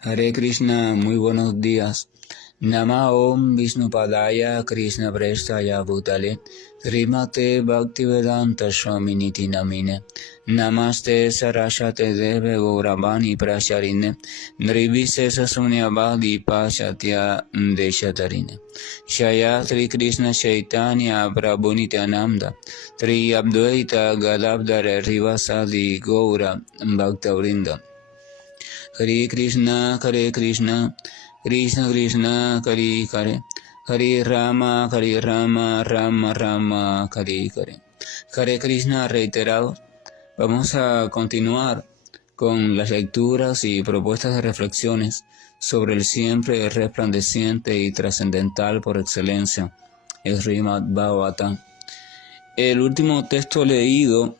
Hare Krishna, muy buenos días. Nama Om Vishnupadaya Krishna Prestaya Bhutale Srimate Bhaktivedanta Swaminiti Namine Namaste Saraswate Deve Gauravani Prasharine Nrivise Sasunyavadi Pashatya Deshatarine Shaya Sri Krishna Chaitanya Prabhu Nityananda Tri Abdvaita Gadadhara Rivasadi Gaura Bhaktavrinda Hare Krishna, Krishna Krishna, Hare Hare, Hare Rama, Rama Rama, Hare Hare. Hare Krishna reiterado. Vamos a continuar con las lecturas y propuestas de reflexiones sobre el siempre resplandeciente y trascendental por excelencia, el Srimad Bhagavatam. El último texto leído,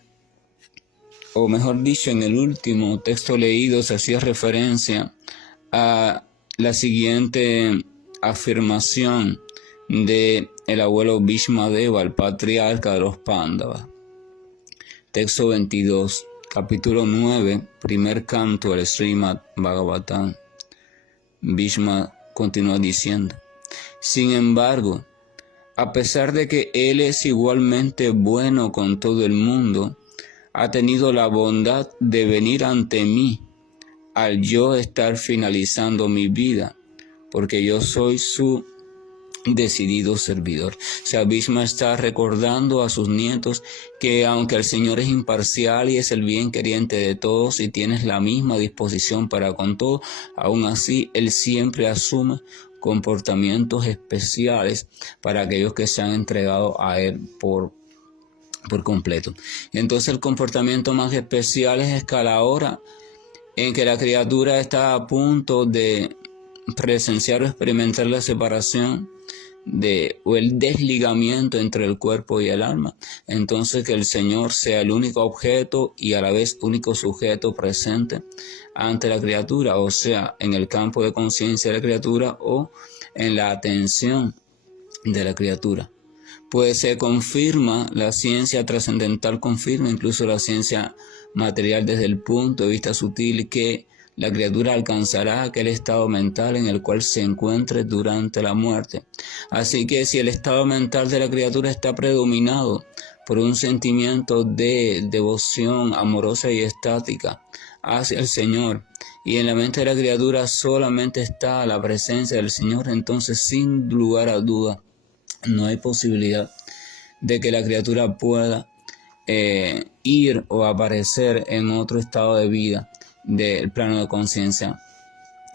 o mejor dicho, en el último texto leído se hacía referencia a la siguiente afirmación de el abuelo Bhishmadeva, el patriarca de los Pándavas. Texto 22, capítulo 9, primer canto del Srimad Bhagavatam. Bhishma continúa diciendo: sin embargo, a pesar de que él es igualmente bueno con todo el mundo, ha tenido la bondad de venir ante mí al yo estar finalizando mi vida, porque yo soy su decidido servidor. O sea, Bhishma está recordando a sus nietos que aunque el Señor es imparcial y es el bien queriente de todos y tienes la misma disposición para con todo, aún así Él siempre asume comportamientos especiales para aquellos que se han entregado a Él por completo. Entonces el comportamiento más especial es que a la hora en que la criatura está a punto de presenciar o experimentar la separación o el desligamiento entre el cuerpo y el alma, entonces que el Señor sea el único objeto y a la vez único sujeto presente ante la criatura, o sea, en el campo de conciencia de la criatura o en la atención de la criatura. Pues se confirma, la ciencia trascendental confirma, incluso la ciencia material desde el punto de vista sutil, que la criatura alcanzará aquel estado mental en el cual se encuentre durante la muerte. Así que si el estado mental de la criatura está predominado por un sentimiento de devoción amorosa y estática hacia el Señor, y en la mente de la criatura solamente está la presencia del Señor, entonces sin lugar a duda no hay posibilidad de que la criatura pueda ir o aparecer en otro estado de vida del plano de conciencia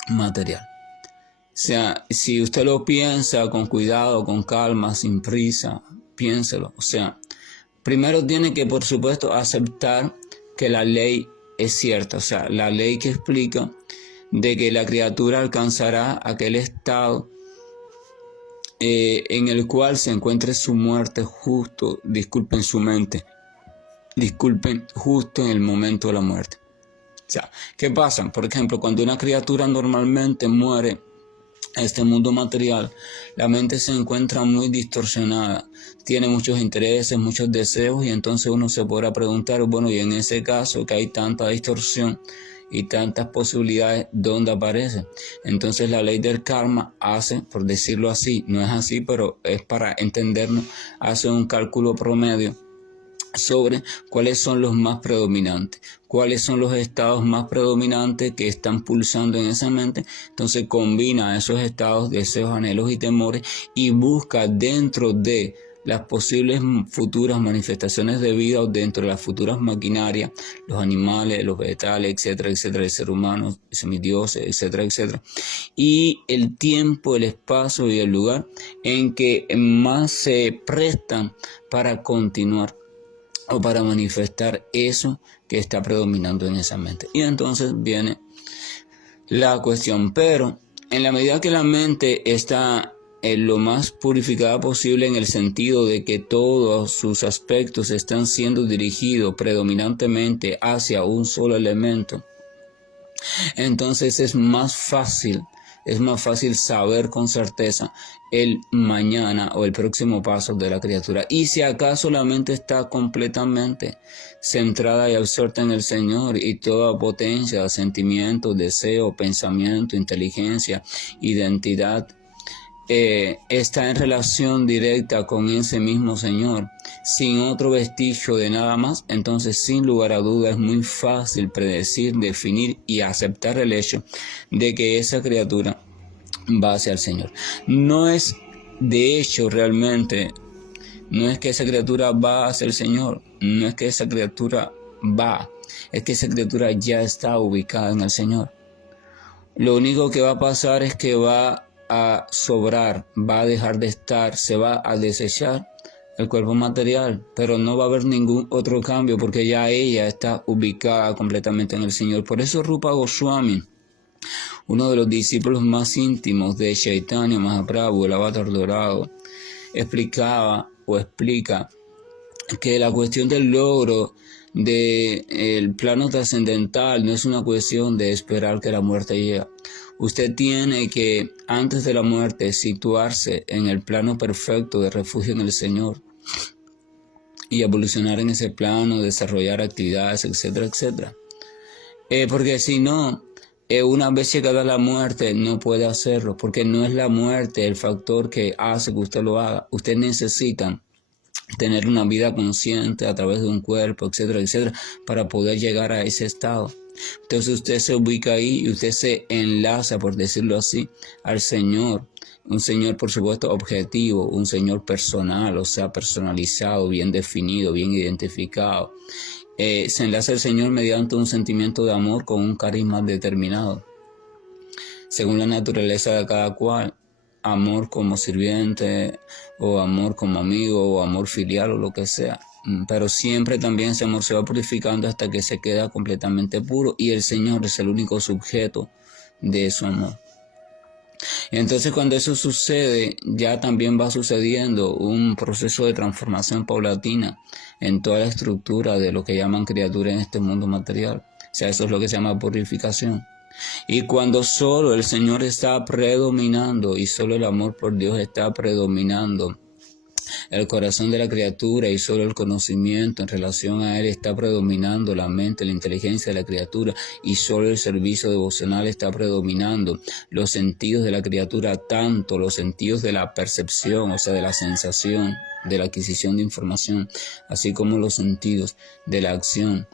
material. O sea, si usted lo piensa con cuidado, con calma, sin prisa, piénselo. O sea, primero tiene que, por supuesto, aceptar que la ley es cierta. O sea, la ley que explica de que la criatura alcanzará aquel estado en el cual se encuentre su muerte justo en el momento de la muerte. O sea, ¿qué pasa? Por ejemplo, cuando una criatura normalmente muere en este mundo material, la mente se encuentra muy distorsionada, tiene muchos intereses, muchos deseos, y entonces uno se podrá preguntar, bueno, y en ese caso que hay tanta distorsión y tantas posibilidades, ¿dónde aparece? Entonces la ley del karma hace, por decirlo así, no es así, pero es para entendernos, hace un cálculo promedio sobre cuáles son los más predominantes, cuáles son los estados más predominantes que están pulsando en esa mente. Entonces combina esos estados, deseos, anhelos y temores y busca dentro de las posibles futuras manifestaciones de vida o dentro de las futuras maquinarias, los animales, los vegetales, etcétera, etcétera, el ser humano, semidioses, etcétera, etcétera, y el tiempo, el espacio y el lugar en que más se prestan para continuar o para manifestar eso que está predominando en esa mente. Y entonces viene la cuestión, pero en la medida que la mente está lo más purificada posible, en el sentido de que todos sus aspectos están siendo dirigidos predominantemente hacia un solo elemento, entonces es más fácil Es más fácil saber con certeza el mañana o el próximo paso de la criatura. Y si acá solamente está completamente centrada y absorta en el Señor, y toda potencia, sentimiento, deseo, pensamiento, inteligencia, identidad, está en relación directa con ese mismo Señor, sin otro vestigio de nada más, entonces sin lugar a duda es muy fácil predecir, definir y aceptar el hecho de que esa criatura va hacia el Señor. No es, de hecho, realmente, no es que esa criatura va hacia el Señor, no es que esa criatura va, es que esa criatura ya está ubicada en el Señor. Lo único que va a pasar es que va a sobrar, va a dejar de estar, se va a desechar el cuerpo material, pero no va a haber ningún otro cambio porque ya ella está ubicada completamente en el Señor. Por eso Rupa Goswami, uno de los discípulos más íntimos de Chaitanya Mahaprabhu, el avatar dorado, explica que la cuestión del logro del plano trascendental no es una cuestión de esperar que la muerte llegue. Usted tiene que, antes de la muerte, situarse en el plano perfecto de refugio en el Señor y evolucionar en ese plano, desarrollar actividades, etcétera, etcétera. Porque si no, una vez llegada la muerte, no puede hacerlo, porque no es la muerte el factor que hace que usted lo haga. Usted necesita tener una vida consciente a través de un cuerpo, etcétera, etcétera, para poder llegar a ese estado. Entonces usted se ubica ahí y usted se enlaza, por decirlo así, al Señor. Un Señor, por supuesto, objetivo, un Señor personal, o sea, personalizado, bien definido, bien identificado. Se enlaza al Señor mediante un sentimiento de amor con un carisma determinado, según la naturaleza de cada cual. Amor como sirviente, o amor como amigo, o amor filial, o lo que sea. Pero siempre también ese amor se va purificando hasta que se queda completamente puro, y el Señor es el único sujeto de su amor. Entonces, cuando eso sucede, ya también va sucediendo un proceso de transformación paulatina en toda la estructura de lo que llaman criatura en este mundo material. O sea, eso es lo que se llama purificación. Y cuando solo el Señor está predominando y solo el amor por Dios está predominando el corazón de la criatura, y solo el conocimiento en relación a Él está predominando la mente, la inteligencia de la criatura, y solo el servicio devocional está predominando los sentidos de la criatura, tanto los sentidos de la percepción, o sea, de la sensación, de la adquisición de información, así como los sentidos de la acción.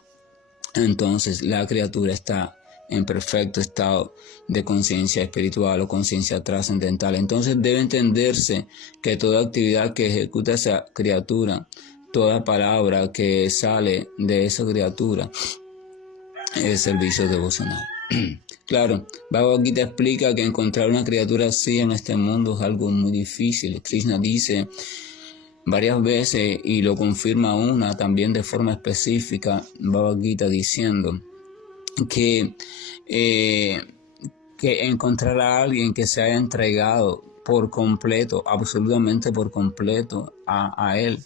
Entonces la criatura está en perfecto estado de conciencia espiritual o conciencia trascendental. Entonces debe entenderse que toda actividad que ejecuta esa criatura, toda palabra que sale de esa criatura, es servicio devocional. Claro, Bhagavad Gita explica que encontrar una criatura así en este mundo es algo muy difícil. Krishna dice varias veces, y lo confirma una también de forma específica, Bhagavad Gita, diciendo que encontrar a alguien que se haya entregado por completo, absolutamente por completo a Él,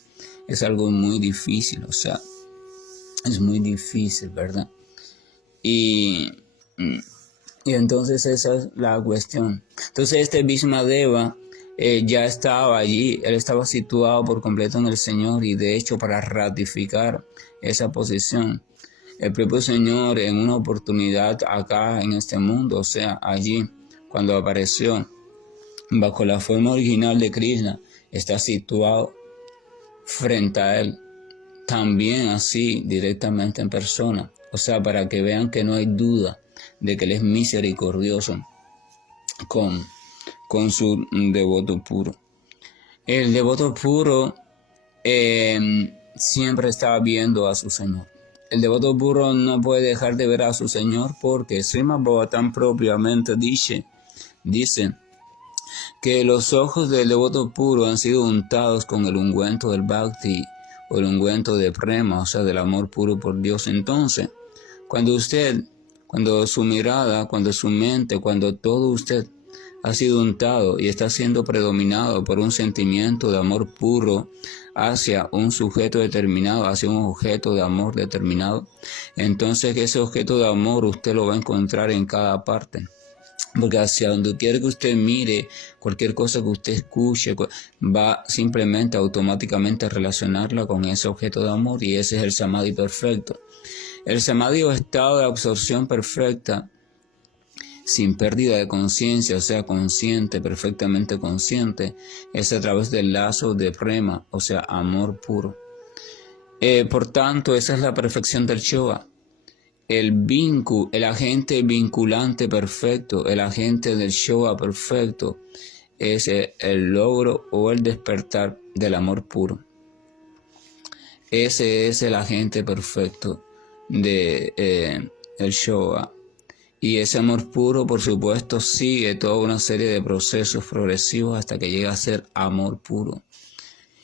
es algo muy difícil, o sea, es muy difícil, ¿verdad? Y entonces esa es la cuestión. Entonces este Bhismadeva ya estaba allí, él estaba situado por completo en el Señor, y de hecho, para ratificar esa posición, el propio Señor, en una oportunidad acá en este mundo, o sea, allí, cuando apareció bajo la forma original de Krishna, está situado frente a Él, también así directamente en persona, o sea, para que vean que no hay duda de que Él es misericordioso con su devoto puro. El devoto puro siempre está viendo a su Señor. El devoto puro no puede dejar de ver a su Señor, porque Srimad Bhagavatam propiamente dice que los ojos del devoto puro han sido untados con el ungüento del Bhakti, o el ungüento de Prema, o sea, del amor puro por Dios. Entonces, cuando su mirada, cuando su mente, cuando todo usted ha sido untado y está siendo predominado por un sentimiento de amor puro hacia un sujeto determinado, hacia un objeto de amor determinado, entonces ese objeto de amor usted lo va a encontrar en cada parte. Porque hacia donde quiera que usted mire, cualquier cosa que usted escuche, va simplemente automáticamente a relacionarla con ese objeto de amor, y ese es el samadhi perfecto. El samadhi o estado de absorción perfecta, sin pérdida de conciencia, o sea, consciente, perfectamente consciente, es a través del lazo de prema, o sea, amor puro. Por tanto, esa es la perfección del Showa. El agente vinculante perfecto, el agente del Showa perfecto, es el logro o el despertar del amor puro. Ese es el agente perfecto de el Showa. Y ese amor puro, por supuesto, sigue toda una serie de procesos progresivos hasta que llega a ser amor puro.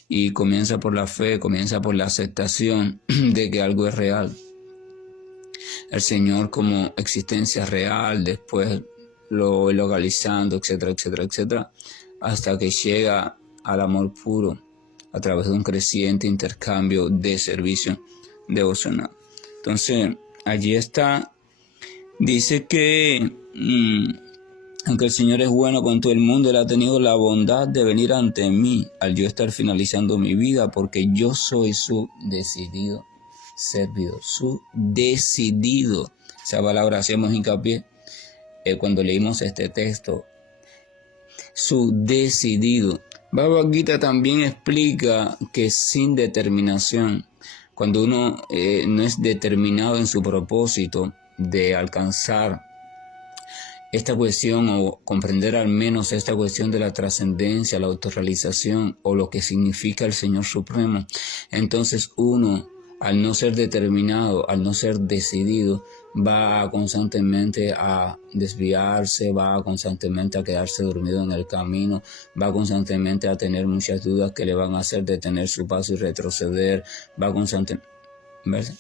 Y comienza por la fe, comienza por la aceptación de que algo es real. El Señor como existencia real, después lo voy localizando, etcétera, etcétera, etcétera, hasta que llega al amor puro a través de un creciente intercambio de servicio devocional. Entonces, allí está, dice que aunque el Señor es bueno con todo el mundo, Él ha tenido la bondad de venir ante mí al yo estar finalizando mi vida, porque yo soy su decidido servidor, su decidido. Esa palabra hacemos hincapié cuando leímos este texto, su decidido. Bhagavad Gita también explica que sin determinación, cuando uno no es determinado en su propósito de alcanzar esta cuestión o comprender al menos esta cuestión de la trascendencia, la autorrealización o lo que significa el Señor Supremo, entonces uno, al no ser determinado, al no ser decidido, va constantemente a desviarse, va constantemente a quedarse dormido en el camino, va constantemente a tener muchas dudas que le van a hacer detener su paso y retroceder, va constantemente, ¿verdad?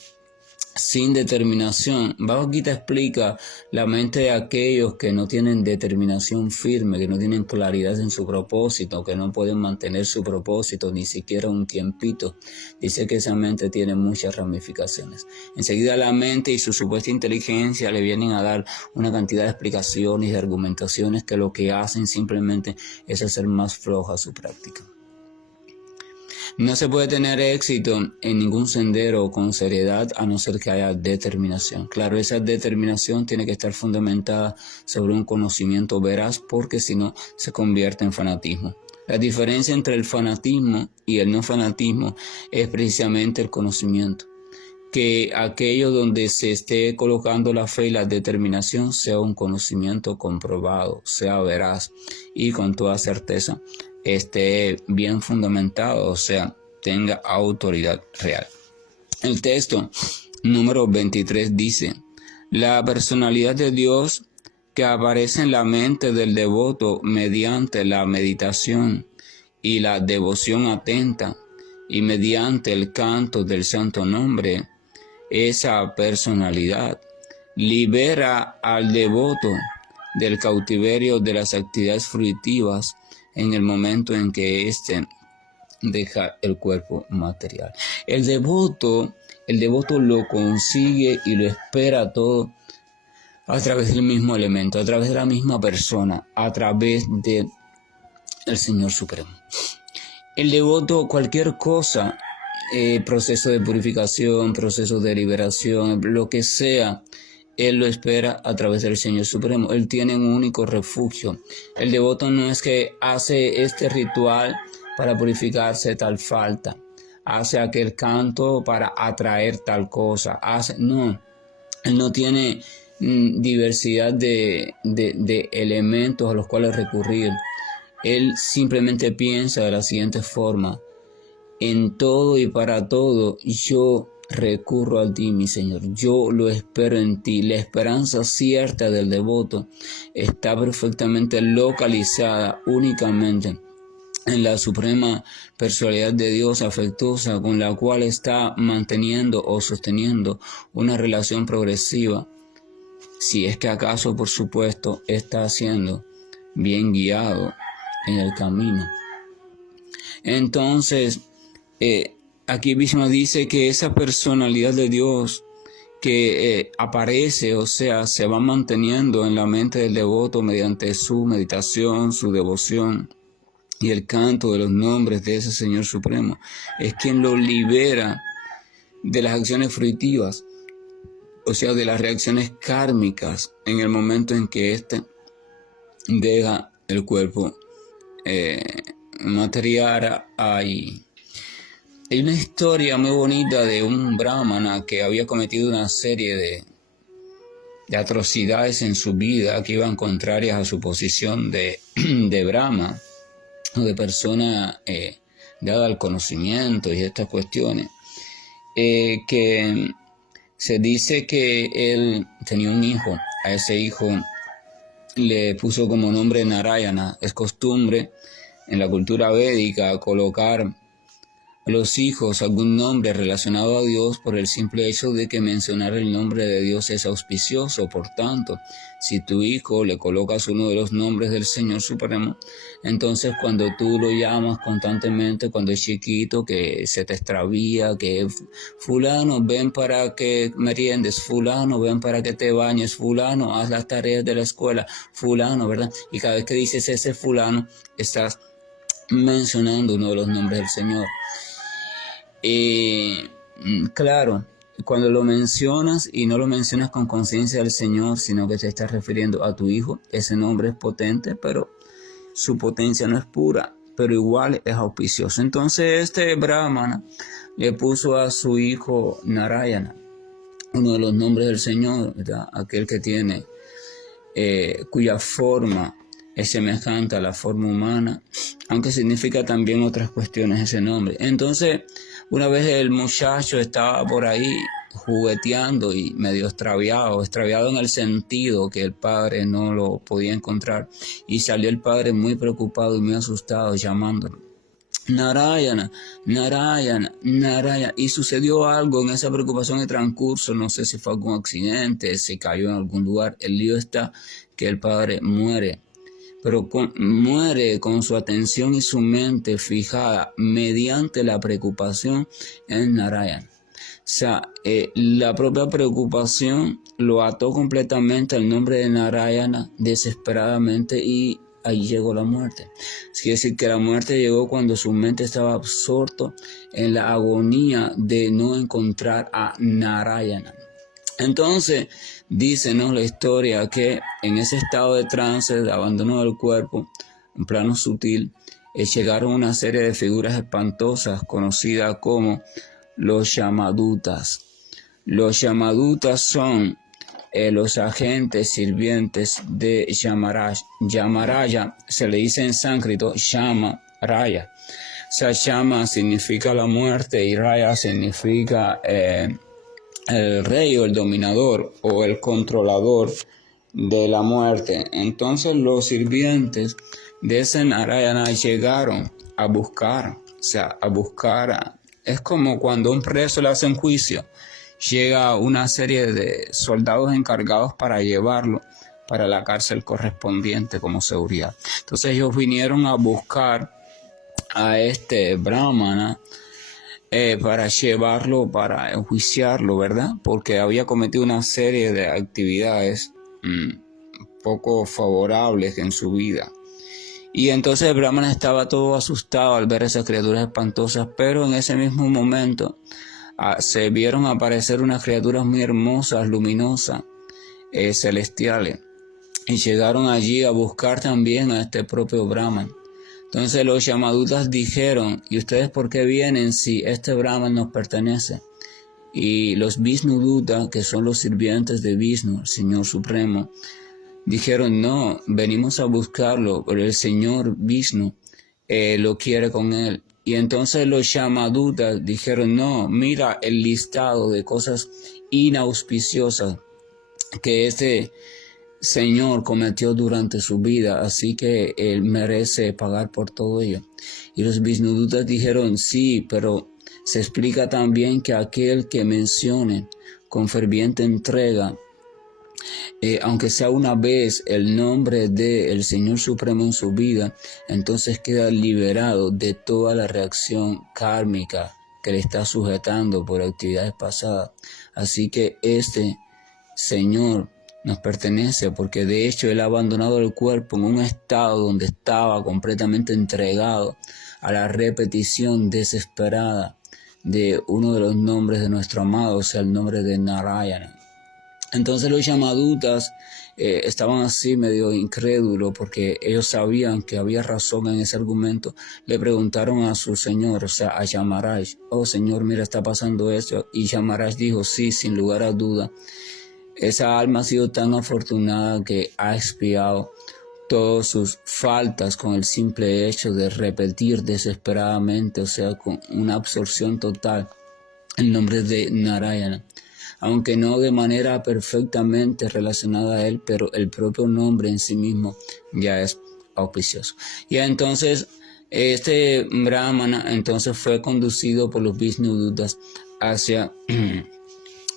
Sin determinación. Bhagavad Gita explica la mente de aquellos que no tienen determinación firme, que no tienen claridad en su propósito, que no pueden mantener su propósito ni siquiera un tiempito. Dice que esa mente tiene muchas ramificaciones. Enseguida la mente y su supuesta inteligencia le vienen a dar una cantidad de explicaciones y de argumentaciones que lo que hacen simplemente es hacer más floja su práctica. No se puede tener éxito en ningún sendero con seriedad a no ser que haya determinación. Claro, esa determinación tiene que estar fundamentada sobre un conocimiento veraz, porque si no se convierte en fanatismo. La diferencia entre el fanatismo y el no fanatismo es precisamente el conocimiento. Que aquello donde se esté colocando la fe y la determinación sea un conocimiento comprobado, sea veraz y con toda certeza esté bien fundamentado, o sea, tenga autoridad real. El texto número 23 dice: la personalidad de Dios que aparece en la mente del devoto mediante la meditación y la devoción atenta y mediante el canto del santo nombre, esa personalidad libera al devoto del cautiverio de las actividades fruitivas en el momento en que éste deja el cuerpo material. El devoto lo consigue y lo espera todo a través del mismo elemento, a través de la misma persona, a través del Señor Supremo. El devoto, cualquier cosa, proceso de purificación, proceso de liberación, lo que sea, él lo espera a través del Señor Supremo. Él tiene un único refugio. El devoto no es que hace este ritual para purificarse tal falta, hace aquel canto para atraer tal cosa, no. Él no tiene diversidad de elementos a los cuales recurrir. Él simplemente piensa de la siguiente forma: en todo y para todo yo recurro a ti, mi Señor, yo lo espero en ti. La esperanza cierta del devoto está perfectamente localizada únicamente en la suprema personalidad de Dios afectuosa con la cual está manteniendo o sosteniendo una relación progresiva, si es que acaso, por supuesto, está siendo bien guiado en el camino. Entonces, aquí mismo dice que esa personalidad de Dios que aparece, o sea, se va manteniendo en la mente del devoto mediante su meditación, su devoción y el canto de los nombres de ese Señor Supremo. Es quien lo libera de las acciones fruitivas, o sea, de las reacciones kármicas en el momento en que éste deja el cuerpo material ahí. Hay una historia muy bonita de un brahmana que había cometido una serie de atrocidades en su vida que iban contrarias a su posición de Brahma o de persona dada al conocimiento y estas cuestiones. Que se dice que él tenía un hijo, a ese hijo le puso como nombre Narayana. Es costumbre en la cultura védica colocar a los hijos algún nombre relacionado a Dios por el simple hecho de que mencionar el nombre de Dios es auspicioso. Por tanto, si tu hijo le colocas uno de los nombres del Señor Supremo, entonces cuando tú lo llamas constantemente, cuando es chiquito, que se te extravía, que fulano, ven para que meriendes, fulano, ven para que te bañes, fulano, haz las tareas de la escuela, fulano, ¿verdad? Y cada vez que dices ese fulano, estás mencionando uno de los nombres del Señor. Claro, cuando lo mencionas y no lo mencionas con conciencia del Señor, sino que te estás refiriendo a tu hijo, ese nombre es potente, pero su potencia no es pura, pero igual es auspicioso. Entonces este brahmana le puso a su hijo Narayana, uno de los nombres del Señor, ¿verdad? Aquel que tiene, cuya forma es semejante a la forma humana, aunque significa también otras cuestiones ese nombre. Entonces, una vez el muchacho estaba por ahí jugueteando y medio extraviado en el sentido que el padre no lo podía encontrar, y salió el padre muy preocupado y muy asustado llamándolo. Narayana, Narayana, Narayana. Y sucedió algo en esa preocupación de transcurso, no sé si fue algún accidente, se cayó en algún lugar. El lío está que el padre muere, pero muere con su atención y su mente fijada mediante la preocupación en Narayana. O sea, la propia preocupación lo ató completamente al nombre de Narayana desesperadamente, y ahí llegó la muerte. Quiere decir que la muerte llegó cuando su mente estaba absorto en la agonía de no encontrar a Narayana. Entonces, dice, ¿no?, la historia que en ese estado de trance, de abandono del cuerpo, en plano sutil, llegaron una serie de figuras espantosas conocidas como los Yamadutas. Los Yamadutas son los agentes sirvientes de Yamaraya. Yamaraya se le dice en sánscrito Yama Raya. O sea, Yama significa la muerte y Raya significa el rey o el dominador o el controlador de la muerte. Entonces los sirvientes de ese Narayana llegaron a buscar, es como cuando un preso le hacen juicio, llega una serie de soldados encargados para llevarlo para la cárcel correspondiente como seguridad. Entonces ellos vinieron a buscar a este brahmana para llevarlo, para enjuiciarlo, ¿verdad? Porque había cometido una serie de actividades poco favorables en su vida. Y entonces el brahmana estaba todo asustado al ver esas criaturas espantosas, pero en ese mismo momento se vieron aparecer unas criaturas muy hermosas, luminosas, celestiales, y llegaron allí a buscar también a este propio brahman. Entonces los Yamadutas dijeron, ¿y ustedes por qué vienen si este brahman nos pertenece? Y los Vishnudutas, que son los sirvientes de Vishnu, el Señor Supremo, dijeron, no, venimos a buscarlo, pero el Señor Vishnu lo quiere con él. Y entonces los Yamadutas dijeron, no, mira el listado de cosas inauspiciosas que este Señor cometió durante su vida, así que él merece pagar por todo ello. Y los Vishnudutas dijeron, sí, pero se explica también que aquel que mencione con ferviente entrega, aunque sea una vez, el nombre del Señor Supremo en su vida, entonces queda liberado de toda la reacción kármica que le está sujetando por actividades pasadas. Así que este Señor nos pertenece, porque de hecho Él ha abandonado el cuerpo en un estado donde estaba completamente entregado a la repetición desesperada de uno de los nombres de nuestro amado, o sea, el nombre de Narayana. Entonces los Yamadutas estaban así medio incrédulos porque ellos sabían que había razón en ese argumento. Le preguntaron a su señor, o sea, a Yamaraj: oh Señor, mira, está pasando esto. Y Yamaraj dijo: sí, sin lugar a duda, esa alma ha sido tan afortunada que ha expiado todas sus faltas con el simple hecho de repetir desesperadamente, o sea, con una absorción total, el nombre de Narayana. Aunque no de manera perfectamente relacionada a él, pero el propio nombre en sí mismo ya es auspicioso. Y entonces este brahmana entonces fue conducido por los Vishnudutas hacia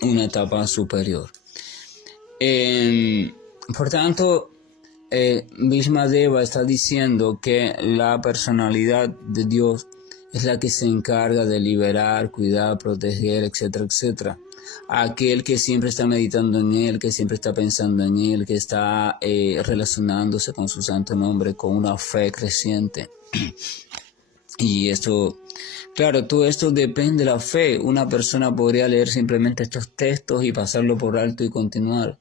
una etapa superior. Por tanto, Bhishmadeva está diciendo que la personalidad de Dios es la que se encarga de liberar, cuidar, proteger, etcétera, etcétera. Aquel que siempre está meditando en Él, que siempre está pensando en Él, que está relacionándose con su santo nombre, con una fe creciente. Y esto, claro, todo esto depende de la fe. Una persona podría leer simplemente estos textos y pasarlo por alto y continuar.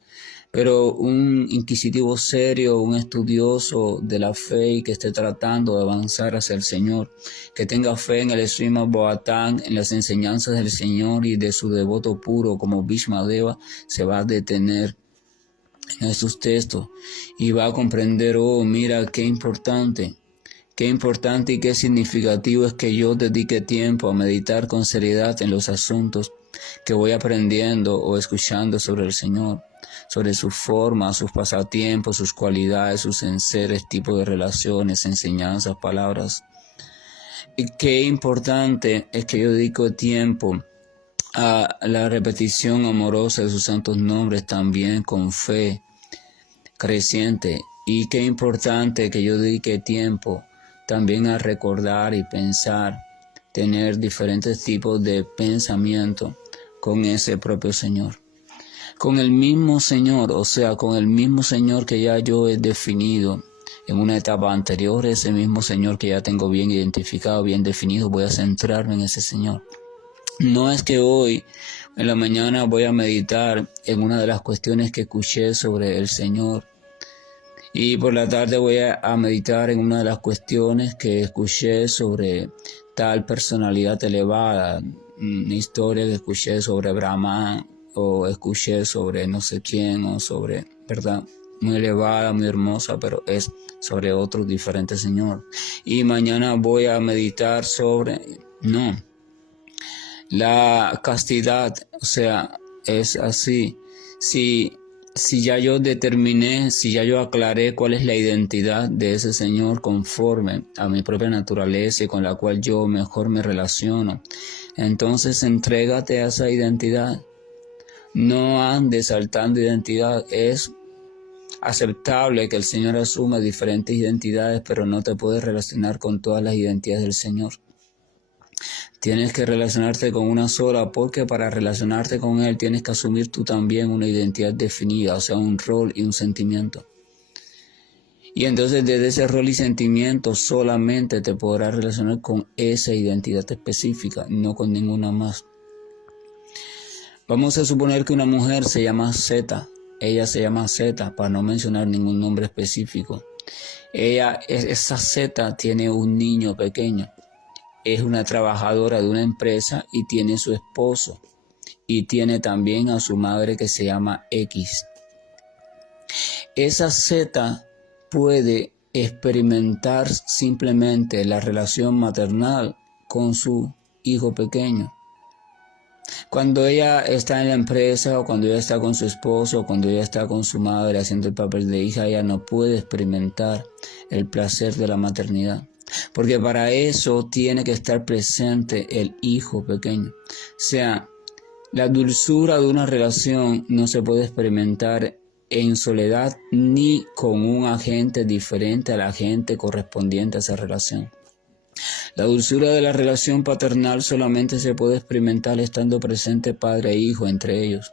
Pero un inquisitivo serio, un estudioso de la fe y que esté tratando de avanzar hacia el Señor, que tenga fe en el Srimad Bhagavatam, en las enseñanzas del Señor y de su devoto puro como Bhishmadeva, se va a detener en estos textos y va a comprender: oh, mira qué importante y qué significativo es que yo dedique tiempo a meditar con seriedad en los asuntos que voy aprendiendo o escuchando sobre el Señor, sobre su forma, sus pasatiempos, sus cualidades, sus enseres, tipos de relaciones, enseñanzas, palabras. Y qué importante es que yo dedico tiempo a la repetición amorosa de sus santos nombres, también con fe creciente. Y qué importante que yo dedique tiempo también a recordar y pensar, tener diferentes tipos de pensamiento con ese propio Señor. Con el mismo Señor, o sea, con el mismo Señor que ya yo he definido en una etapa anterior, ese mismo Señor que ya tengo bien identificado, bien definido, voy a centrarme en ese Señor. No es que hoy, en la mañana, voy a meditar en una de las cuestiones que escuché sobre el Señor, y por la tarde voy a meditar en una de las cuestiones que escuché sobre tal personalidad elevada, una historia que escuché sobre Brahma, o escuché sobre no sé quién, o sobre, ¿verdad?, muy elevada, muy hermosa, pero es sobre otro diferente Señor. Y mañana voy a meditar sobre, no, la castidad, o sea, es así. Si ya yo determiné, si ya yo aclaré cuál es la identidad de ese Señor conforme a mi propia naturaleza y con la cual yo mejor me relaciono, entonces entrégate a esa identidad. No andes saltando identidad. Es aceptable que el Señor asuma diferentes identidades, pero no te puedes relacionar con todas las identidades del Señor. Tienes que relacionarte con una sola, porque para relacionarte con Él tienes que asumir tú también una identidad definida, o sea, un rol y un sentimiento. Y entonces desde ese rol y sentimiento solamente te podrás relacionar con esa identidad específica, no con ninguna más. Vamos a suponer que una mujer se llama Z. Ella se llama Z, para no mencionar ningún nombre específico. Esa Z tiene un niño pequeño. Es una trabajadora de una empresa y tiene su esposo. Y tiene también a su madre que se llama X. Esa Z puede experimentar simplemente la relación maternal con su hijo pequeño. Cuando ella está en la empresa, o cuando ella está con su esposo, o cuando ella está con su madre haciendo el papel de hija, ella no puede experimentar el placer de la maternidad, porque para eso tiene que estar presente el hijo pequeño. O sea, la dulzura de una relación no se puede experimentar en soledad ni con un agente diferente al agente correspondiente a esa relación. La dulzura de la relación paternal solamente se puede experimentar estando presente padre e hijo entre ellos.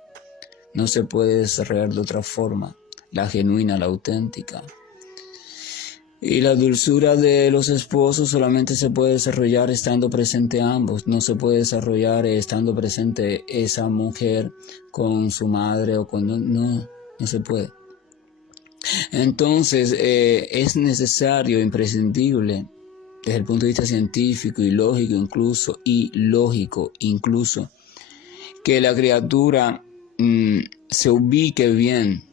No se puede desarrollar de otra forma, la genuina, la auténtica. Y la dulzura de los esposos solamente se puede desarrollar estando presente ambos. No se puede desarrollar estando presente esa mujer con su madre o con... No se puede. Entonces es necesario, imprescindible, desde el punto de vista científico y lógico incluso, que la criatura se ubique bien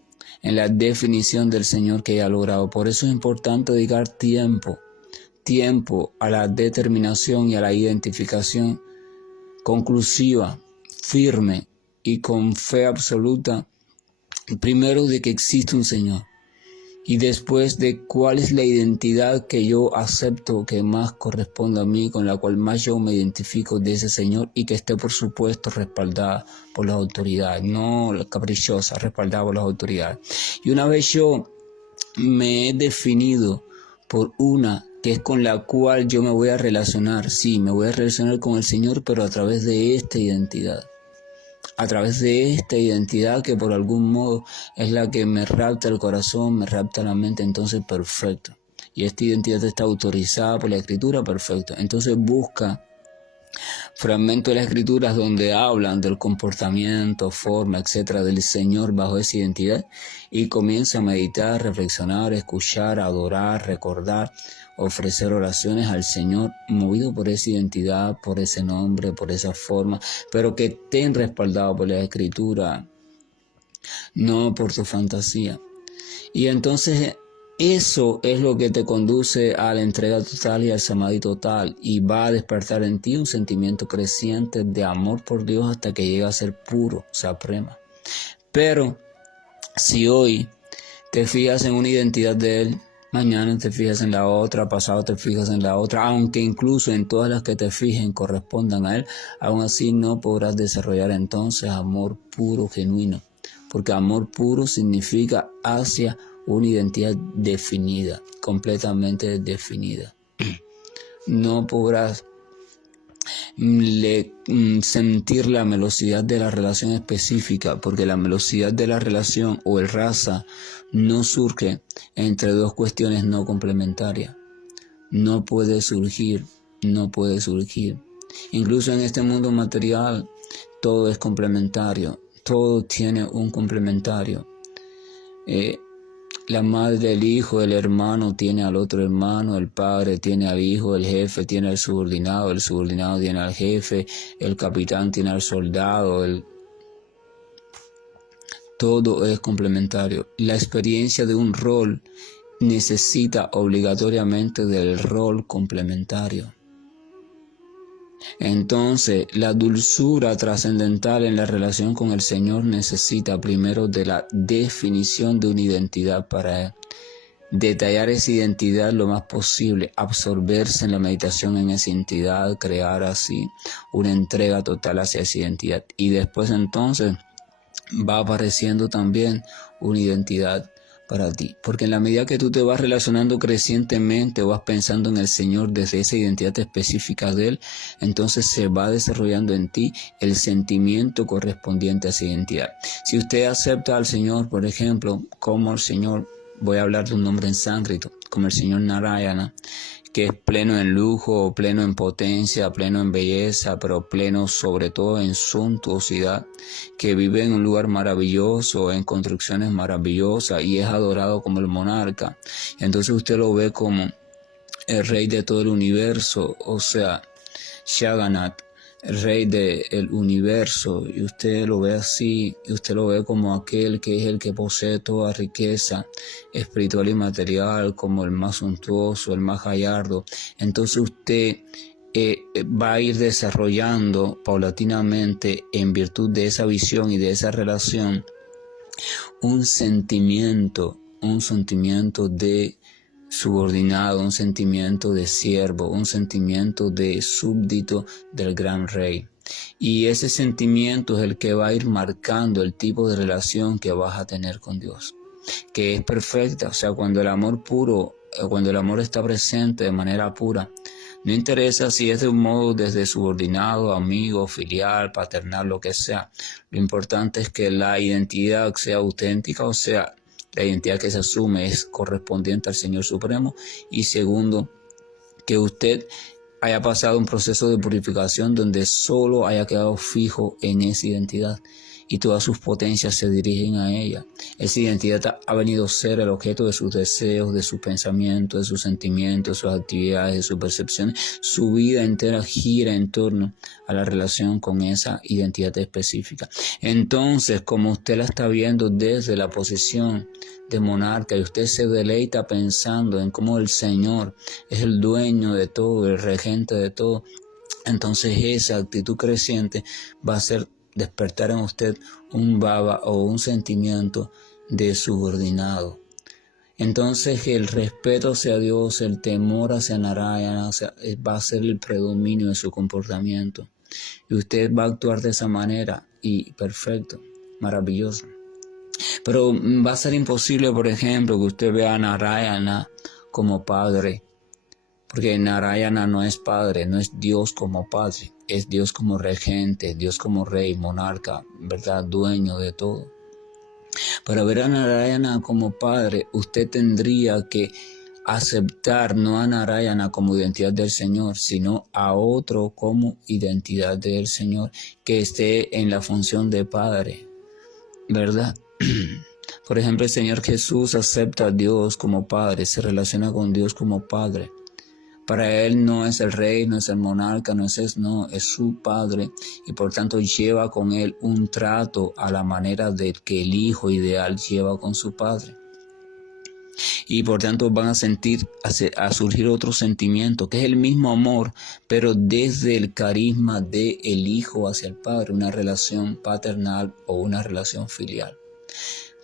en la definición del Señor que ella ha logrado. Por eso es importante dedicar tiempo a la determinación y a la identificación conclusiva, firme y con fe absoluta, primero de que existe un Señor y después de cuál es la identidad que yo acepto que más corresponde a mí, con la cual más yo me identifico de ese Señor, y que esté por supuesto respaldada por las autoridades, no caprichosa, respaldada por las autoridades. Y una vez yo me he definido por una que es con la cual yo me voy a relacionar, sí, me voy a relacionar con el Señor, pero a través de esta identidad. A través de esta identidad que por algún modo es la que me rapta el corazón, me rapta la mente, entonces perfecto. Y esta identidad está autorizada por la Escritura, perfecto. Entonces busca fragmentos de las Escrituras donde hablan del comportamiento, forma, etcétera, del Señor bajo esa identidad, y comienza a meditar, reflexionar, escuchar, adorar, recordar, ofrecer oraciones al Señor movido por esa identidad, por ese nombre, por esa forma, pero que estén respaldados por la Escritura, no por tu fantasía. Y entonces eso es lo que te conduce a la entrega total y al samadhi total, y va a despertar en ti un sentimiento creciente de amor por Dios hasta que llegue a ser puro, suprema. Pero si hoy te fijas en una identidad de Él, mañana te fijas en la otra, pasado te fijas en la otra, aunque incluso en todas las que te fijen correspondan a Él, aún así no podrás desarrollar entonces amor puro, genuino, porque amor puro significa hacia una identidad definida, completamente definida. No podrás sentir la velocidad de la relación específica, porque la velocidad de la relación o el rasa no surge entre dos cuestiones no complementarias. No puede surgir. Incluso en este mundo material todo es complementario, todo tiene un complementario. La madre, el hijo, el hermano tiene al otro hermano, el padre tiene al hijo, el jefe tiene al subordinado, el subordinado tiene al jefe, el capitán tiene al soldado, todo es complementario. La experiencia de un rol necesita obligatoriamente del rol complementario. Entonces, la dulzura trascendental en la relación con el Señor necesita primero de la definición de una identidad para Él. Detallar esa identidad lo más posible, absorberse en la meditación en esa identidad, crear así una entrega total hacia esa identidad. Y después entonces va apareciendo también una identidad para ti, porque en la medida que tú te vas relacionando crecientemente, vas pensando en el Señor desde esa identidad específica de Él, entonces se va desarrollando en ti el sentimiento correspondiente a esa identidad. Si usted acepta al Señor, por ejemplo, como el Señor, voy a hablar de un nombre en sánscrito, como el Señor Narayana, que es pleno en lujo, pleno en potencia, pleno en belleza, pero pleno sobre todo en suntuosidad, que vive en un lugar maravilloso, en construcciones maravillosas, y es adorado como el monarca. Entonces usted lo ve como el rey de todo el universo, o sea, Jagannath, el rey del universo, y usted lo ve así, y usted lo ve como aquel que es el que posee toda riqueza espiritual y material, como el más suntuoso, el más gallardo. Entonces usted va a ir desarrollando paulatinamente, en virtud de esa visión y de esa relación, un sentimiento de subordinado, un sentimiento de siervo, un sentimiento de súbdito del gran rey. Y ese sentimiento es el que va a ir marcando el tipo de relación que vas a tener con Dios, que es perfecta. O sea, cuando el amor puro, cuando el amor está presente de manera pura, No interesa si es de un modo desde subordinado, amigo, filial, paternal, lo que sea. Lo importante es que la identidad sea auténtica, o sea, la identidad que se asume es correspondiente al Señor Supremo. Y segundo, que usted haya pasado un proceso de purificación donde solo haya quedado fijo en esa identidad y todas sus potencias se dirigen a ella. Esa identidad ha venido a ser el objeto de sus deseos, de sus pensamientos, de sus sentimientos, de sus actividades, de sus percepciones. Su vida entera gira en torno a la relación con esa identidad específica. Entonces, como usted la está viendo desde la posición de monarca y usted se deleita pensando en cómo el Señor es el dueño de todo, el regente de todo, entonces esa actitud creciente va a ser despertar en usted un bhava o un sentimiento de subordinado. Entonces el respeto hacia Dios, el temor hacia Narayana, va a ser el predominio de su comportamiento. Y usted va a actuar de esa manera y perfecto, maravilloso. Pero va a ser imposible, por ejemplo, que usted vea a Narayana como padre, porque Narayana no es padre, no es Dios como padre, es Dios como regente, Dios como rey, monarca, ¿verdad? Dueño de todo. Para ver a Narayana como padre, usted tendría que aceptar no a Narayana como identidad del Señor, sino a otro como identidad del Señor, que esté en la función de padre, ¿verdad? Por ejemplo, el Señor Jesús acepta a Dios como Padre, se relaciona con Dios como Padre. Para Él no es el rey, no es el monarca, no, es su Padre y por tanto lleva con Él un trato a la manera de que el Hijo ideal lleva con su Padre. Y por tanto van a surgir otro sentimiento, que es el mismo amor, pero desde el carisma del Hijo hacia el Padre, una relación paternal o una relación filial.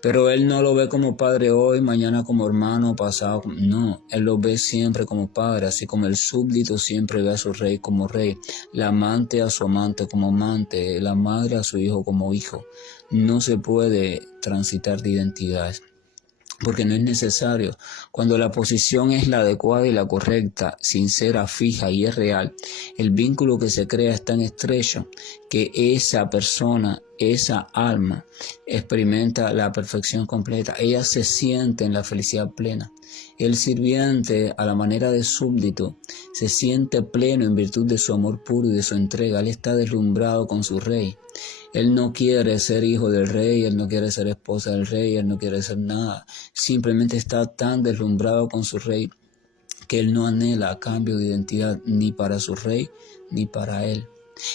Pero Él no lo ve como padre hoy, mañana como hermano, pasado. No, Él lo ve siempre como padre, así como el súbdito siempre ve a su rey como rey, la amante a su amante como amante, la madre a su hijo como hijo. No se puede transitar de identidades, porque no es necesario. Cuando la posición es la adecuada y la correcta, sincera, fija y es real, el vínculo que se crea es tan estrecho que esa persona, esa alma, experimenta la perfección completa. Ella se siente en la felicidad plena. El sirviente, a la manera de súbdito, se siente pleno en virtud de su amor puro y de su entrega. Él está deslumbrado con su rey. Él no quiere ser hijo del rey, él no quiere ser esposa del rey, él no quiere ser nada. Simplemente está tan deslumbrado con su rey que él no anhela cambio de identidad ni para su rey ni para él.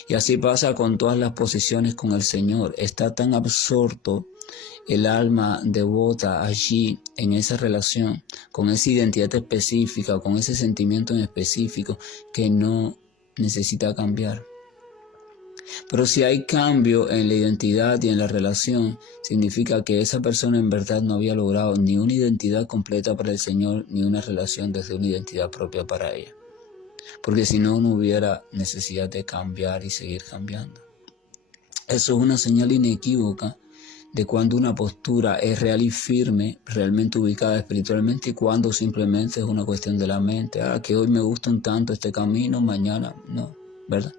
Y así pasa con todas las posiciones con el Señor. Está tan absorto el alma devota allí en esa relación, con esa identidad específica, con ese sentimiento en específico, que no necesita cambiar. Pero si hay cambio en la identidad y en la relación, significa que esa persona en verdad no había logrado ni una identidad completa para el Señor, ni una relación desde una identidad propia para ella. Porque si no, no hubiera necesidad de cambiar y seguir cambiando. Eso es una señal inequívoca de cuando una postura es real y firme, realmente ubicada espiritualmente, y cuando simplemente es una cuestión de la mente. Que hoy me gusta un tanto este camino, mañana no, ¿verdad?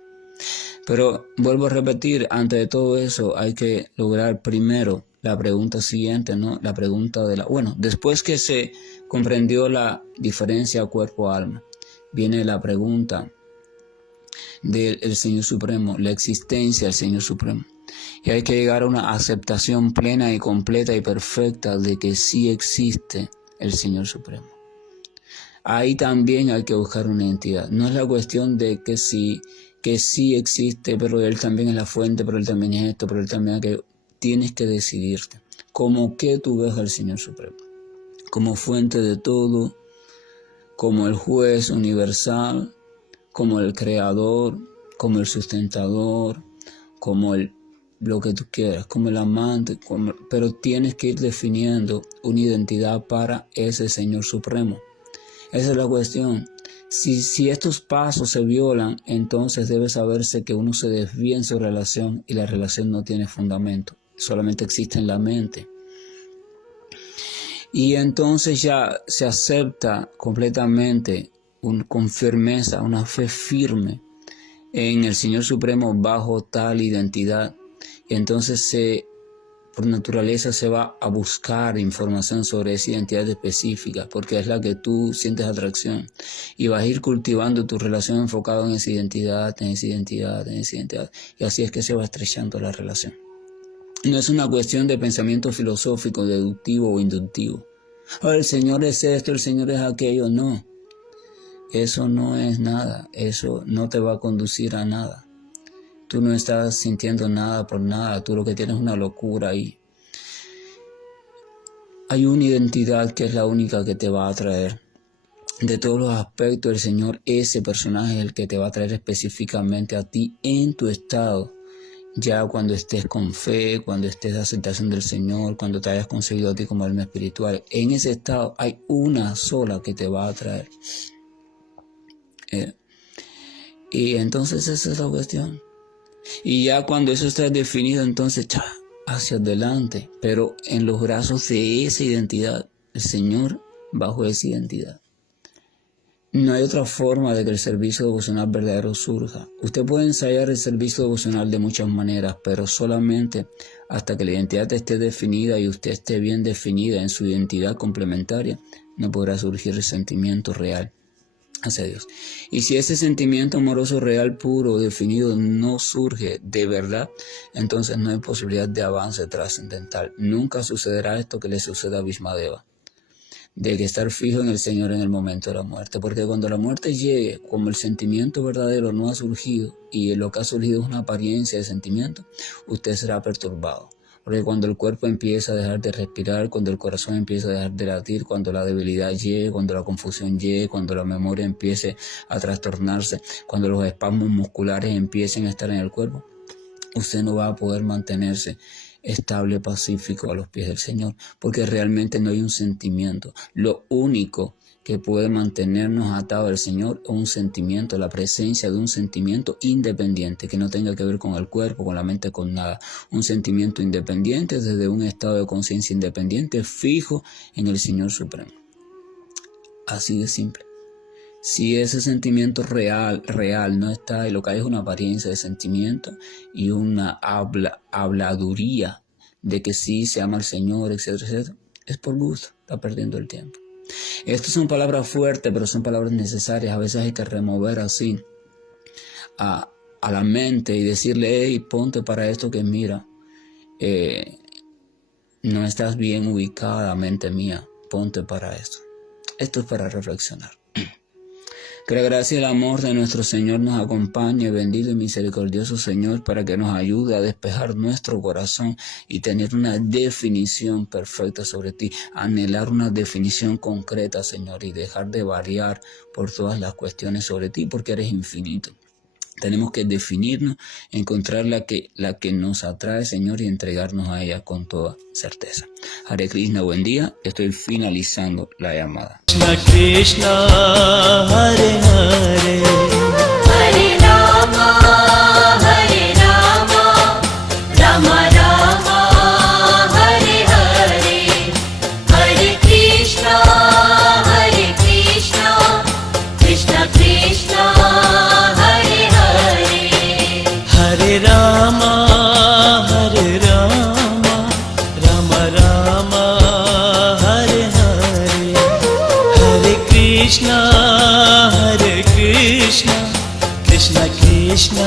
Pero vuelvo a repetir, antes de todo eso hay que lograr primero la pregunta siguiente, ¿no? La pregunta después que se comprendió la diferencia cuerpo-alma, viene la pregunta del Señor Supremo, la existencia del Señor Supremo. Y hay que llegar a una aceptación plena y completa y perfecta de que sí existe el Señor Supremo. Ahí también hay que buscar una identidad. No es la cuestión de que sí existe, pero Él también es la fuente, pero Él también es esto, pero Él también es aquello. Tienes que decidirte. ¿Cómo que tú ves al Señor Supremo? Como fuente de todo, como el juez universal, como el creador, como el sustentador, como lo que tú quieras, como el amante, pero tienes que ir definiendo una identidad para ese Señor Supremo. Esa es la cuestión. Si estos pasos se violan, entonces debe saberse que uno se desvía en su relación y la relación no tiene fundamento, solamente existe en la mente. Y entonces ya se acepta completamente con firmeza, una fe firme en el Señor Supremo bajo tal identidad. Y entonces por naturaleza se va a buscar información sobre esa identidad específica, porque es la que tú sientes atracción. Y vas a ir cultivando tu relación enfocada en esa identidad, en esa identidad, en esa identidad. Y así es que se va estrechando la relación. No es una cuestión de pensamiento filosófico, deductivo o inductivo. Oh, el Señor es esto, el Señor es aquello. No, eso no es nada. Eso no te va a conducir a nada. Tú no estás sintiendo nada por nada. Tú lo que tienes es una locura ahí. Hay una identidad que es la única que te va a atraer. De todos los aspectos del Señor, ese personaje es el que te va a atraer específicamente a ti en tu estado. Ya cuando estés con fe, cuando estés de aceptación del Señor, cuando te hayas concebido a ti como alma espiritual, en ese estado hay una sola que te va a atraer. Y entonces esa es la cuestión. Y ya cuando eso está definido, entonces hacia adelante, pero en los brazos de esa identidad, el Señor bajo esa identidad. No hay otra forma de que el servicio devocional verdadero surja. Usted puede ensayar el servicio devocional de muchas maneras, pero solamente hasta que la identidad esté definida y usted esté bien definida en su identidad complementaria, no podrá surgir el sentimiento real hacia Dios. Y si ese sentimiento amoroso real, puro, definido, no surge de verdad, entonces no hay posibilidad de avance trascendental. Nunca sucederá esto que le suceda a Bhismadeva, de que estar fijo en el Señor en el momento de la muerte, porque cuando la muerte llegue, como el sentimiento verdadero no ha surgido y lo que ha surgido es una apariencia de sentimiento, usted será perturbado. Porque cuando el cuerpo empieza a dejar de respirar, cuando el corazón empieza a dejar de latir, cuando la debilidad llegue, cuando la confusión llegue, cuando la memoria empiece a trastornarse, cuando los espasmos musculares empiecen a estar en el cuerpo, usted no va a poder mantenerse estable, pacífico a los pies del Señor, porque realmente no hay un sentimiento. Lo único que puede mantenernos atados al Señor es un sentimiento, la presencia de un sentimiento independiente, que no tenga que ver con el cuerpo, con la mente, con nada. Un sentimiento independiente desde un estado de conciencia independiente, fijo en el Señor Supremo. Así de simple. Si ese sentimiento real no está, y lo que hay es una apariencia de sentimiento y una habladuría de que sí se ama al Señor, etcétera, etcétera, es por gusto, está perdiendo el tiempo. Estas son palabras fuertes, pero son palabras necesarias. A veces hay que remover así a la mente y decirle, hey, ponte para esto que mira, no estás bien ubicada, mente mía, ponte para esto. Esto es para reflexionar. Que la gracia y el amor de nuestro Señor nos acompañe, bendito y misericordioso Señor, para que nos ayude a despejar nuestro corazón y tener una definición perfecta sobre ti, anhelar una definición concreta, Señor, y dejar de variar por todas las cuestiones sobre ti, porque eres infinito. Tenemos que definirnos, encontrar la que nos atrae, Señor, y entregarnos a ella con toda certeza. Hare Krishna, buen día. Estoy finalizando la llamada. Krishna Krishna, Hare Hare, Hare Rama, Rama Rama, Hare Hare, Hare Krishna, Krishna Krishna, Hare Hare, Hare Rama, Rama Rama, Hare Hare, Hare Krishna, Krishna Krishna,